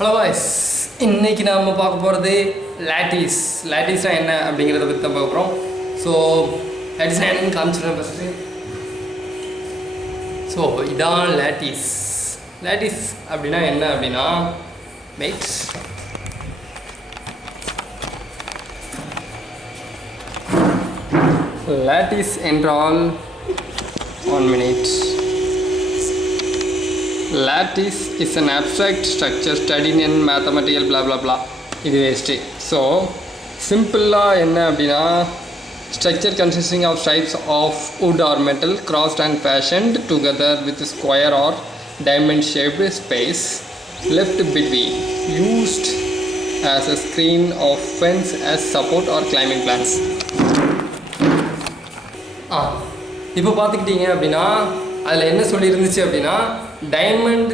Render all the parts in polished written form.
Hello voice, இன்றைக்கி நாம் பார்க்க போகிறது லாட்டிஸ். லாட்டிஸ்னால் என்ன அப்படிங்கிறத பற்றி தான் பார்க்க போகிறோம். ஸோ லாட்டிஸ்னால் என்னன்னு காமிச்சிடுறேன் ஃபஸ்ட்டு. ஸோ இதான் லாட்டிஸ். லாட்டிஸ் அப்படின்னா என்ன அப்படின்னா மேக்ஸ் லாட்டிஸ் என்றால் 1 minute. Lattice is an abstract structure studied in mathematical blah blah blah. இது வேஸ்ட்டு. ஸோ சிம்பிளாக என்ன அப்படின்னா structure consisting of stripes of wood or metal crossed and fashioned together with square or diamond shaped space left between, used as a screen of fence as support or climbing plants. இப்போ பார்த்துக்கிட்டீங்க அப்படின்னா அதில் என்ன சொல்லியிருந்துச்சு அப்படின்னா diamond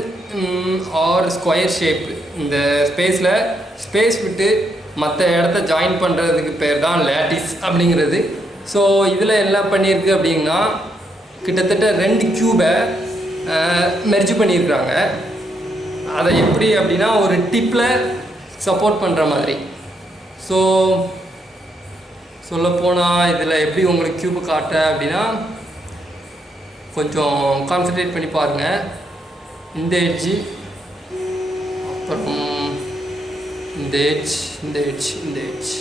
R square shape, இந்த space விட்டு மற்ற இடத்த join பண்ணுறதுக்கு பேர் தான் லாட்டிஸ் அப்படிங்கிறது. ஸோ இதில் என்ன பண்ணியிருக்கு அப்படின்னா கிட்டத்தட்ட 2 க்யூபை மெர்ஜ் பண்ணியிருக்கிறாங்க. அதை எப்படி அப்படின்னா ஒரு டிப்பில் சப்போர்ட் பண்ணுற மாதிரி. ஸோ சொல்லப்போனால் இதில் எப்படி உங்களுக்கு க்யூபை காட்ட அப்படின்னா கொஞ்சம் கான்சன்ட்ரேட் பண்ணி பாருங்கள். இந்த எட்ஜி, அப்புறம் இந்த எட்ஜ், இந்த எட்ஜ், இந்த எட்ஜ்,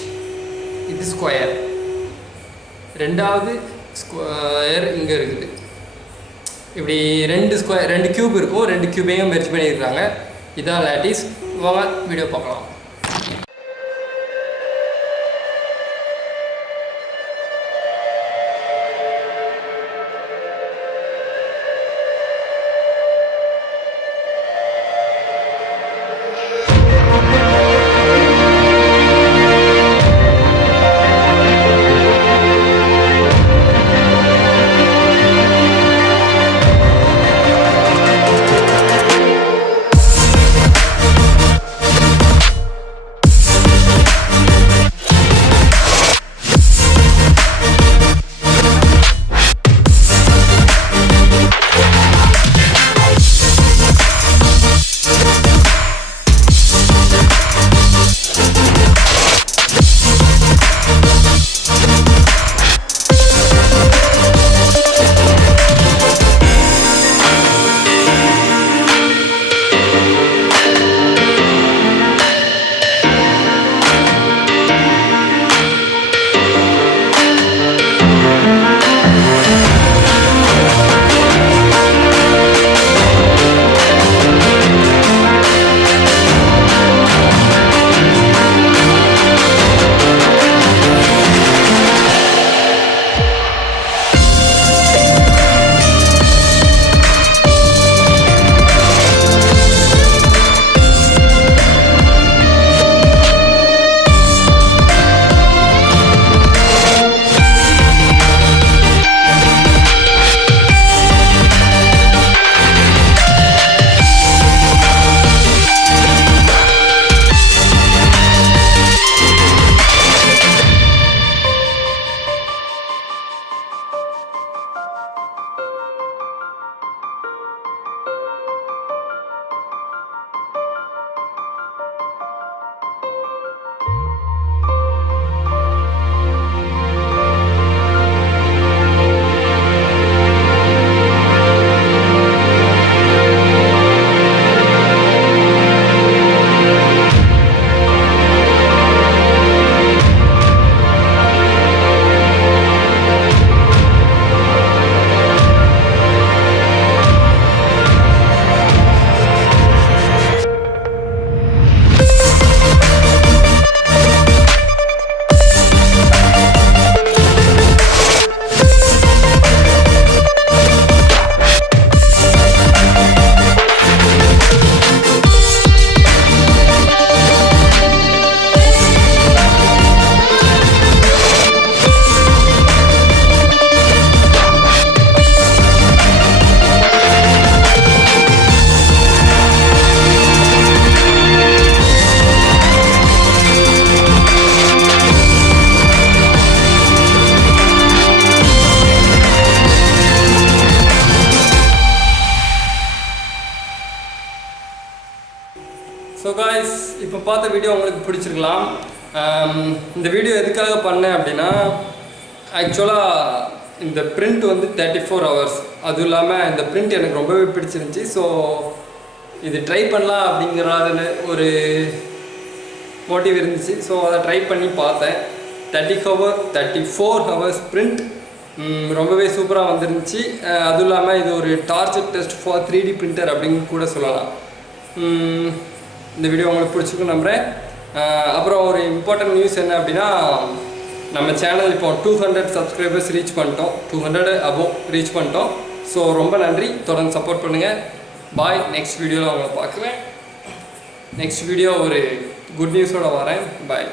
இது ஸ்கொயர், ரெண்டாவது ஸ்கொயர் இங்கே இருக்குது. இப்படி 2 க்யூப் இருக்கும். 2 க்யூபையும் மெர்ஜ் பண்ணியிருக்காங்க. இதான் லாட்டிஸ். வாங்க வீடியோ பார்க்கலாம். காய்ஸ், இப்போ பார்த்த வீடியோ உங்களுக்கு பிடிச்சிருக்கலாம். இந்த வீடியோ எதுக்காக பண்ணேன் அப்படின்னா, ஆக்சுவலாக இந்த பிரிண்ட் வந்து 34 hours. அதுவும் இல்லாமல் இந்த பிரிண்ட் எனக்கு ரொம்பவே பிடிச்சிருந்துச்சி. ஸோ இது ட்ரை பண்ணலாம் அப்படிங்கிறதுல ஒரு மோட்டிவ் இருந்துச்சு. ஸோ அதை ட்ரை பண்ணி பார்த்தேன். 34 hours பிரிண்ட் ரொம்பவே சூப்பராக வந்துருந்துச்சு. அதுவும் இல்லாமல் இது ஒரு torture test for 3D printer அப்படின்னு கூட சொல்லலாம். இந்த வீடியோ உங்களுக்கு பிடிச்சிருக்கும் நம்புகிறேன். அப்புறம் ஒரு இம்பார்ட்டன்ட் நியூஸ் என்ன அப்படின்னா, நம்ம சேனல் இப்போ 200 சப்ஸ்கிரைபர்ஸ் ரீச் பண்ணிட்டோம். 200 அபோவ் ரீச் பண்ணிட்டோம். ஸோ ரொம்ப நன்றி, தொடர்ந்து சப்போர்ட் பண்ணுங்கள். பாய். நெக்ஸ்ட் வீடியோவில் உங்களை பார்க்குறேன். நெக்ஸ்ட் வீடியோ ஒரு குட் நியூஸோடு வரேன். பாய்.